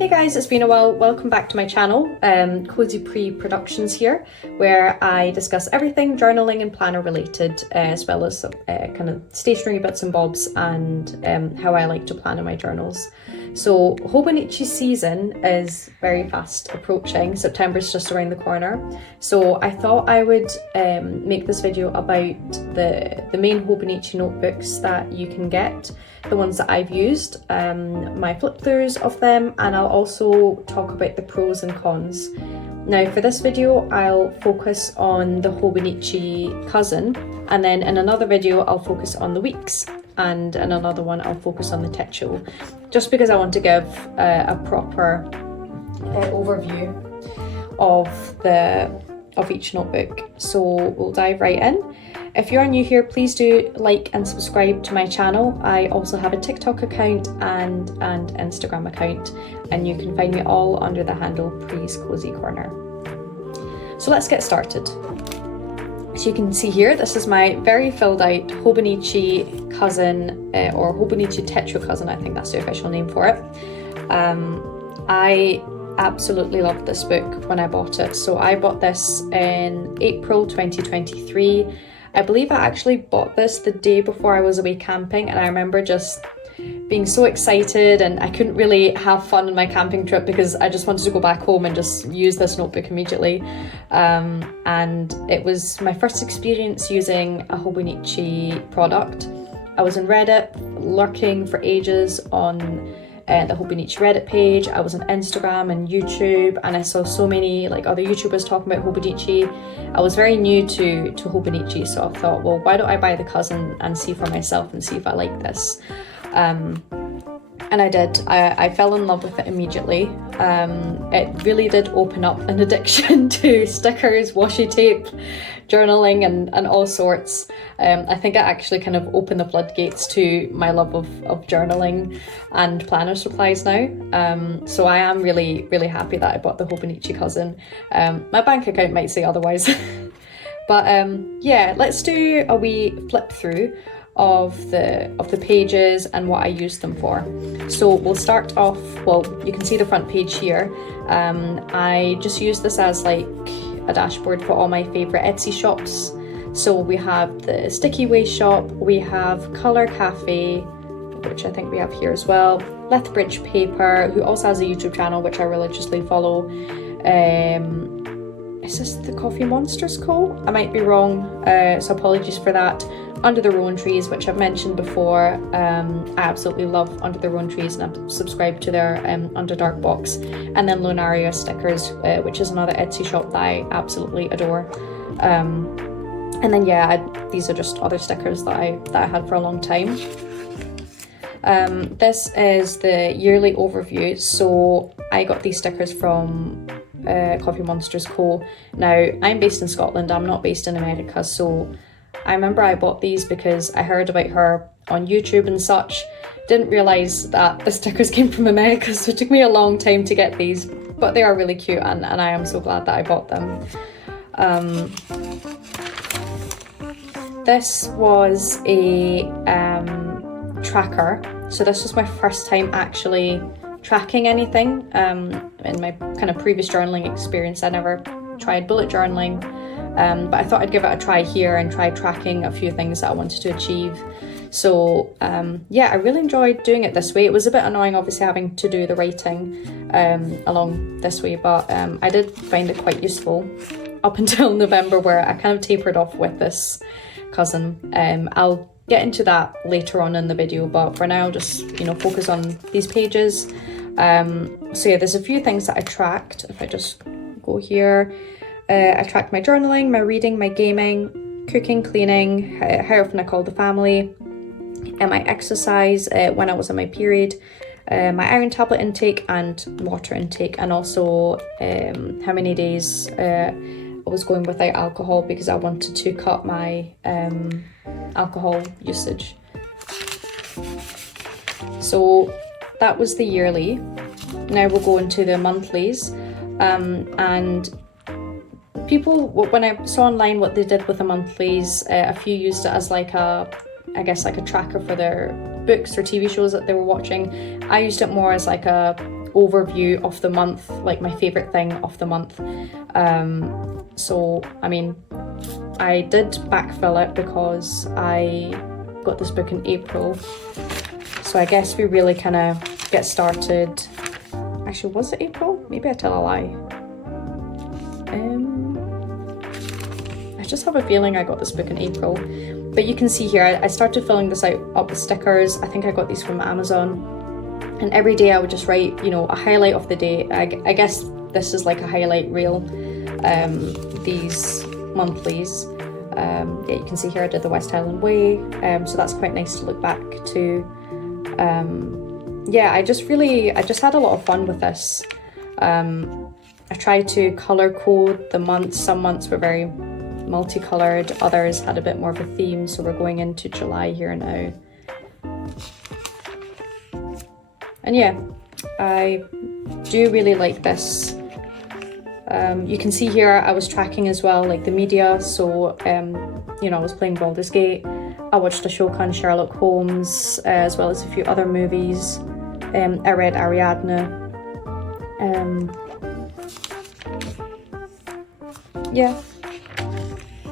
Hey guys, it's been a while. Welcome back to my channel, Cozy Productions here, where I discuss everything journaling and planner related, as well as kind of stationery bits and bobs and how I like to plan in my journals. So Hobonichi season is very fast approaching. September's just around the corner. So I thought I would make this video about the main Hobonichi notebooks that you can get, the ones that I've used, my flip throughs of them, and I'll also talk about the pros and cons. Now for this video I'll focus on the Hobonichi Cousin, and then in another video I'll focus on the weeks, and in another one I'll focus on the Techo, just because I want to give a proper overview of each notebook. So we'll dive right in. If you are new here, please do like and subscribe to my channel. I also have a TikTok account and Instagram account, and you can find me all under the handle Pree's Cozy Corner. So let's get started. So you can see here, this is my very filled out Hobonichi Cousin, or Hobonichi Techo Cousin, I think that's the official name for it. I absolutely loved this book when I bought it. So I bought this in April 2023. I believe I actually bought this the day before I was away camping, and I remember just being so excited, and I couldn't really have fun on my camping trip because I just wanted to go back home and just use this notebook immediately. And it was my first experience using a Hobonichi product. I was in Reddit lurking for ages on the Hobonichi Reddit page. I was on Instagram and YouTube, and I saw so many other YouTubers talking about Hobonichi. I was very new to Hobonichi, so I thought, well, why don't I buy the Cousin and see for myself and see if I like this. And I did. I fell in love with it immediately. It really did open up an addiction to stickers, washi tape, journaling and all sorts. I think it actually kind of opened the floodgates to my love of journaling and planner supplies now. So I am really, really happy that I bought the Hobonichi Cousin. My bank account might say otherwise. But yeah, let's do a wee flip through of the pages and what I use them for. So we'll start off, well, you can see the front page here. I just use this as like a dashboard for all my favorite Etsy shops. So we have the Sticky Waste shop, we have Colour Cafe, which I think we have here as well, Lethbridge Paper, who also has a YouTube channel which I religiously follow. Is this the Coffee Monsters Co? I might be wrong, so apologies for that. Under the Rowan Trees, which I've mentioned before. I absolutely love Under the Rowan Trees, and I'm subscribed to their Underdark box. And then Lunaria Stickers, which is another Etsy shop that I absolutely adore. And then yeah, these are just other stickers that I had for a long time. This is the yearly overview. So I got these stickers from Coffee Monsters Co. Now, I'm based in Scotland, I'm not based in America, so I remember I bought these because I heard about her on YouTube and such. Didn't realise that the stickers came from America, so it took me a long time to get these, but they are really cute, and I am so glad that I bought them. This was a tracker, so this was my first time actually tracking anything. In my kind of previous journaling experience, I never tried bullet journaling, but I thought I'd give it a try here and try tracking a few things that I wanted to achieve. So yeah, I really enjoyed doing it this way. It was a bit annoying obviously having to do the writing along this way, but I did find it quite useful up until November, where I kind of tapered off with this Cousin. I'll get into that later on in the video, but for now I'll just focus on these pages. So yeah, there's a few things that I tracked. If I just go here, I tracked my journaling, my reading, my gaming, cooking, cleaning, how often I called the family, and my exercise when I was on my period, my iron tablet intake and water intake, and also how many days I was going without alcohol because I wanted to cut my alcohol usage. So that was the yearly. Now we'll go into the monthlies, and people, when I saw online what they did with the monthlies, a few used it as like a tracker for their books or TV shows that they were watching. I used it more as like a overview of the month, like my favorite thing of the month. So I mean, I did backfill it because I got this book in April, so I guess we really kind of get started. Actually, was it April? Maybe I tell a lie. I just have a feeling I got this book in April. But you can see here, I started filling this out up with stickers. I think I got these from Amazon. And every day I would just write, you know, a highlight of the day. I guess this is like a highlight reel, these monthlies. Yeah, you can see here I did the West Highland Way. So that's quite nice to look back to. Yeah, I just had a lot of fun with this. I tried to color code the months. Some months were very multicolored, others had a bit more of a theme, so we're going into July here now. And yeah, I do really like this. You can see here I was tracking as well, like the media, so you know, I was playing Baldur's Gate, I watched a show called Sherlock Holmes, as well as a few other movies. I read Ariadne. Yeah.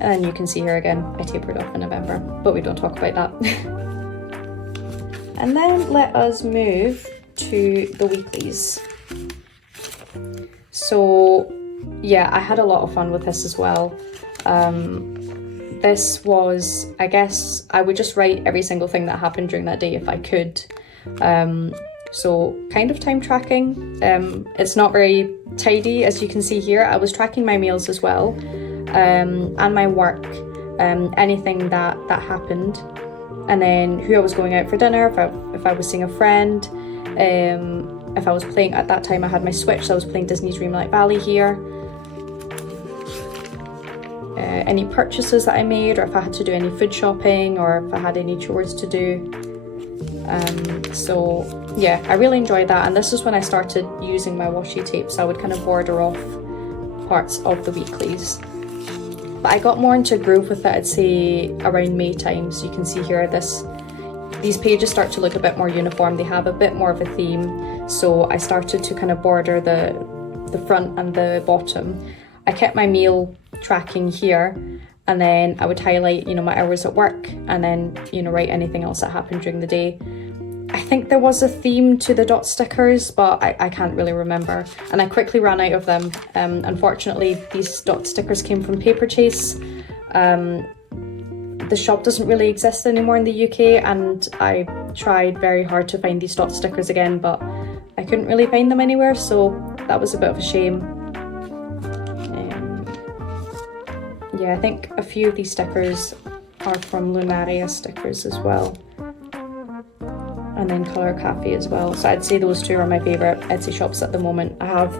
And you can see here again, I tapered off in November, but we don't talk about that. And then let us move to the weeklies. So yeah, I had a lot of fun with this as well. This was, I guess, I would just write every single thing that happened during that day if I could. So kind of time tracking. It's not very tidy, as you can see here. I was tracking my meals as well. And my work, anything that happened, and then who I was going out for dinner, if I was seeing a friend, if I was playing, at that time I had my Switch, so I was playing Disney's Dreamlight Valley here, any purchases that I made, or if I had to do any food shopping, or if I had any chores to do. So yeah, I really enjoyed that, and this is when I started using my washi tape, so I would kind of border off parts of the weeklies. But I got more into a groove with it, I'd say around May time. So you can see here, these pages start to look a bit more uniform. They have a bit more of a theme. So I started to kind of border the front and the bottom. I kept my meal tracking here, and then I would highlight, you know, my hours at work, and then, you know, write anything else that happened during the day. I think there was a theme to the dot stickers, but I can't really remember. And I quickly ran out of them. Unfortunately, these dot stickers came from Paper Chase. The shop doesn't really exist anymore in the UK, and I tried very hard to find these dot stickers again, but I couldn't really find them anywhere, so that was a bit of a shame. Yeah, I think a few of these stickers are from Lunaria stickers as well. And then Colour Cafe as well. So I'd say those two are my favourite Etsy shops at the moment. I have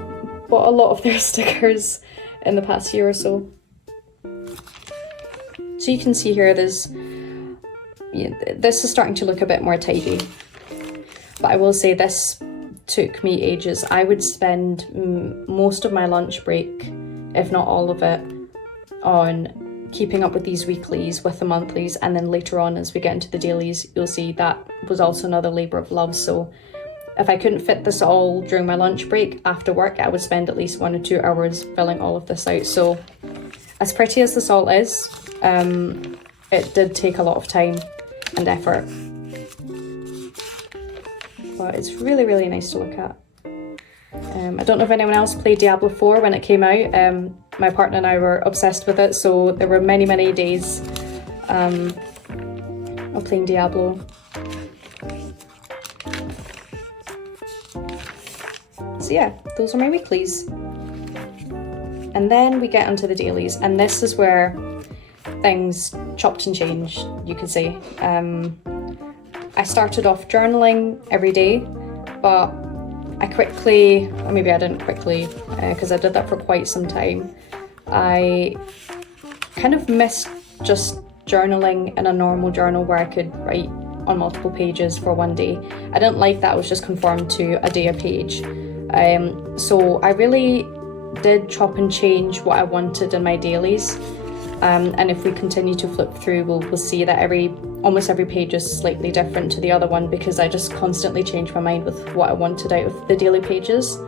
bought a lot of their stickers in the past year or so. So you can see here, this is starting to look a bit more tidy. But I will say this took me ages. I would spend most of my lunch break, if not all of it, on keeping up with these weeklies, with the monthlies, and then later on as we get into the dailies, you'll see that was also another labour of love. So if I couldn't fit this all during my lunch break after work, I would spend at least 1 or 2 hours filling all of this out. So as pretty as this all is, it did take a lot of time and effort, but it's really, really nice to look at. I don't know if anyone else played Diablo 4 when it came out. My partner and I were obsessed with it, so there were many, many days of playing Diablo. So yeah, those are my weeklies. And then we get onto the dailies, and this is where things chopped and changed, you could say. I started off journaling every day, but I quickly, or maybe I didn't quickly, because I did that for quite some time. I kind of missed just journaling in a normal journal where I could write on multiple pages for one day. I didn't like that. I was just conformed to a day a page. So I really did chop and change what I wanted in my dailies. And if we continue to flip through, we'll see that every almost every page is slightly different to the other one because I just constantly change my mind with what I wanted out of the daily pages.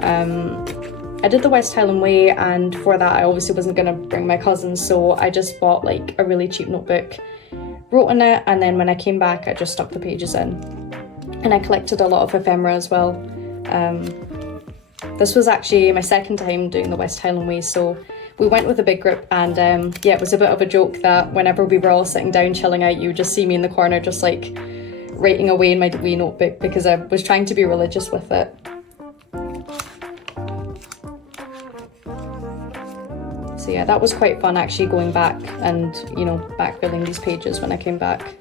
I did the West Highland Way, and for that I obviously wasn't going to bring my cousins, so I just bought like a really cheap notebook, wrote in it, and then when I came back I just stuck the pages in. And I collected a lot of ephemera as well. This was actually my second time doing the West Highland Way, so we went with a big group, and yeah, it was a bit of a joke that whenever we were all sitting down chilling out, you would just see me in the corner just like writing away in my wee notebook because I was trying to be religious with it. So yeah, that was quite fun actually, going back and, you know, backfilling these pages when I came back.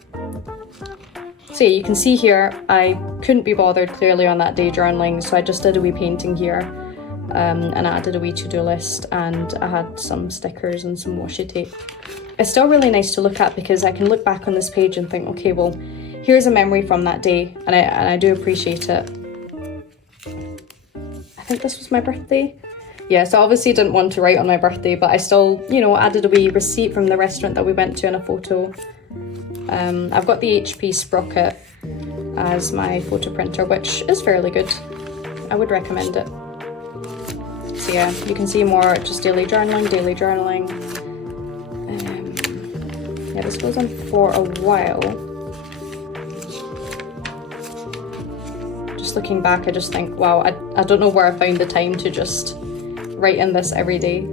So yeah, you can see here, I couldn't be bothered clearly on that day journaling, so I just did a wee painting here, and I added a wee to-do list, and I had some stickers and some washi tape. It's still really nice to look at because I can look back on this page and think, okay, well, here's a memory from that day, and I do appreciate it. I think this was my birthday. Yeah, so obviously didn't want to write on my birthday, but I still, you know, added a wee receipt from the restaurant that we went to and a photo. I've got the HP Sprocket as my photo printer, which is fairly good. I would recommend it. So yeah, you can see more just daily journaling. Yeah, this goes on for a while. Just looking back, I just think, wow, I don't know where I found the time to just write in this every day.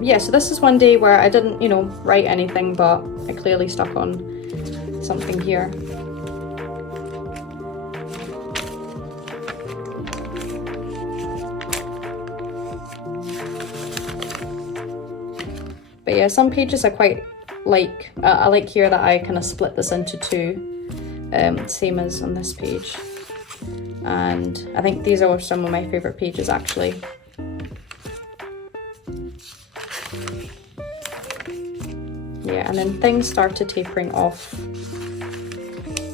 Yeah, so this is one day where I didn't, you know, write anything, but I clearly stuck on something here. But yeah, some pages I quite like. I like here that I kind of split this into two, same as on this page. And I think these are some of my favourite pages actually. Yeah, and then things started tapering off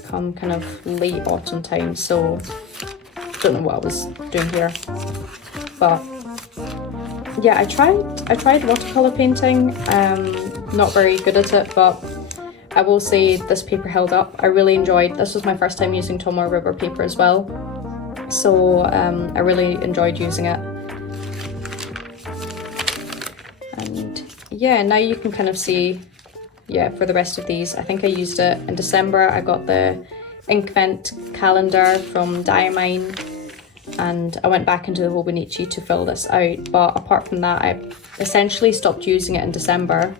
come kind of late autumn time, so don't know what I was doing here. But yeah, I tried watercolour painting, not very good at it, but I will say this paper held up. I really enjoyed, this was my first time using Tomoe River paper as well, so I really enjoyed using it. And yeah, now you can kind of see, yeah, for the rest of these, I think I used it in December. I got the Inkvent calendar from Diamine, and I went back into the Hobonichi to fill this out, but apart from that, I essentially stopped using it in December.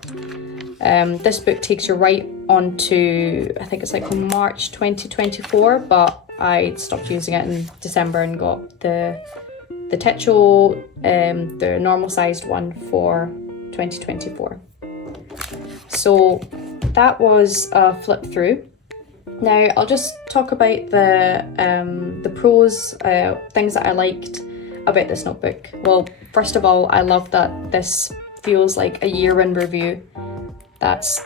This book takes you right on to, I think it's like March 2024, but I stopped using it in December and got the Techo, the normal sized one for 2024. So that was a flip through. Now I'll just talk about the pros, things that I liked about this notebook. Well, first of all, I love that this feels like a year in review. That's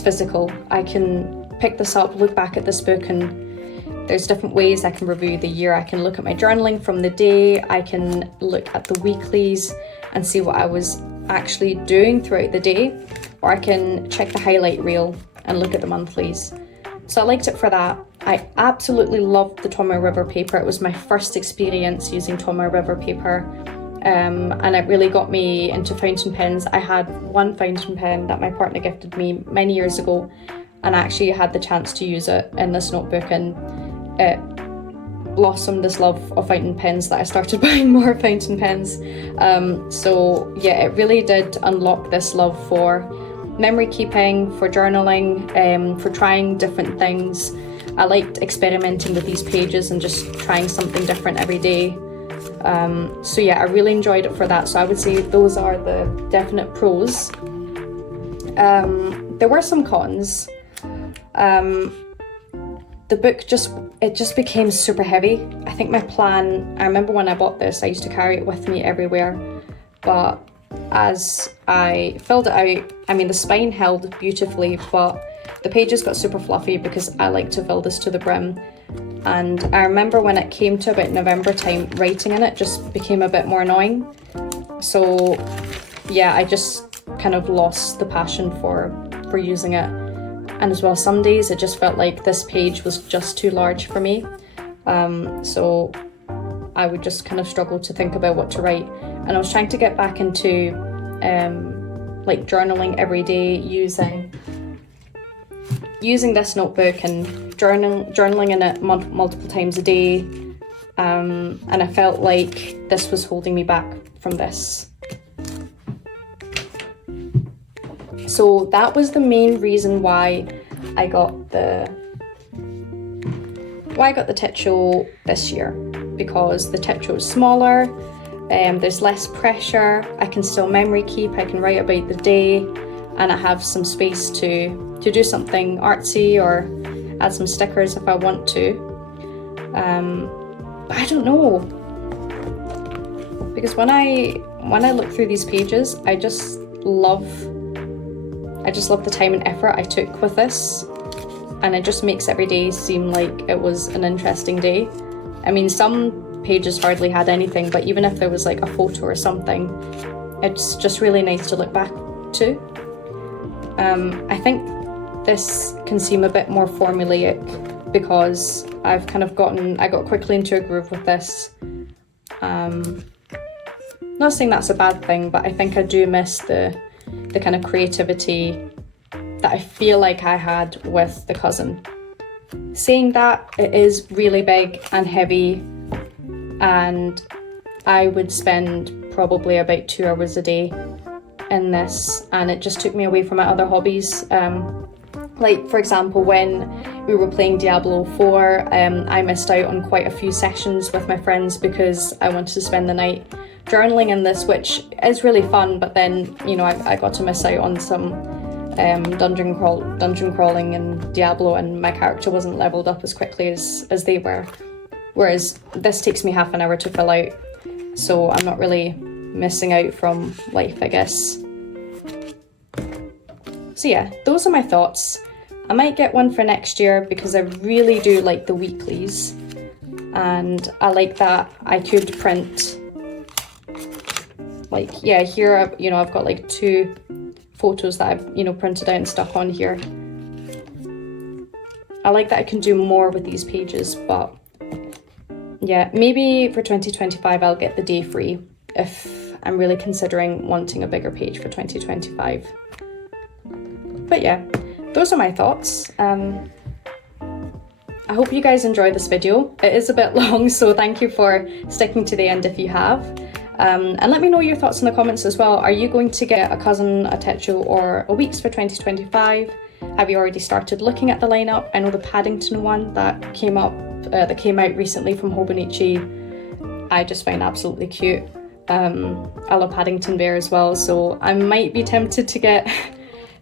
physical. I can pick this up, look back at this book, and there's different ways I can review the year. I can look at my journaling from the day, I can look at the weeklies and see what I was actually doing throughout the day, or I can check the highlight reel and look at the monthlies. So I liked it for that. I absolutely loved the Tomoe River paper. It was my first experience using Tomoe River paper, and it really got me into fountain pens. I had one fountain pen that my partner gifted me many years ago, and I actually had the chance to use it in this notebook, and it blossomed this love of fountain pens that I started buying more fountain pens. So yeah, it really did unlock this love for memory keeping, for journaling, for trying different things. I liked experimenting with these pages and just trying something different every day. So yeah, I really enjoyed it for that. So I would say those are the definite pros. There were some cons. The book just became super heavy. I think my plan, I remember when I bought this, I used to carry it with me everywhere, but as I filled it out, I mean, the spine held beautifully, but the pages got super fluffy because I like to fill this to the brim. And I remember when it came to about November time, writing in it just became a bit more annoying. So yeah, I just kind of lost the passion for using it. And as well, some days it just felt like this page was just too large for me. So I would just kind of struggle to think about what to write. And I was trying to get back into like journaling every day using this notebook and journaling in it multiple times a day. And I felt like this was holding me back from this. So that was the main reason why I got the techo this year, because the techo is smaller, there's less pressure, I can still memory keep, I can write about the day, and I have some space to do something artsy or add some stickers if I want to. But I don't know, because when I look through these pages, I just love the time and effort I took with this, and it just makes every day seem like it was an interesting day. I mean, some pages hardly had anything, but even if there was like a photo or something, it's just really nice to look back to. I think this can seem a bit more formulaic because I got quickly into a groove with this. Not saying that's a bad thing, but I think I do miss the kind of creativity that I feel like I had with the Cousin. Saying that, it is really big and heavy, and I would spend probably about 2 hours a day in this, and it just took me away from my other hobbies. Like, for example, when we were playing Diablo 4, I missed out on quite a few sessions with my friends because I wanted to spend the night journaling in this, which is really fun, but then, you know, I got to miss out on some dungeon crawling in Diablo, and my character wasn't leveled up as quickly as they were. Whereas this takes me half an hour to fill out, so I'm not really missing out from life, I guess. So yeah, those are my thoughts. I might get one for next year because I really do like the weeklies, and I like that I could print, like, yeah, here I've got like 2 photos that I've printed out and stuck on here. I like that I can do more with these pages, but yeah, maybe for 2025 I'll get the day free if I'm really considering wanting a bigger page for 2025. But yeah, those are my thoughts. I hope you guys enjoy this video. It is a bit long, so thank you for sticking to the end if you have. And let me know your thoughts in the comments as well. Are you going to get a Cousin, a Techo, or a Weeks for 2025? Have you already started looking at the lineup? I know the Paddington one that came out recently from Hobonichi, I just find absolutely cute. I love Paddington Bear as well, so I might be tempted to get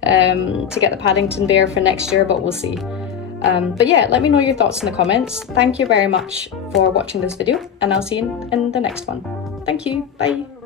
the Paddington Bear for next year, but we'll see. But yeah, let me know your thoughts in the comments. Thank you very much for watching this video, and I'll see you in the next one. Thank you, bye.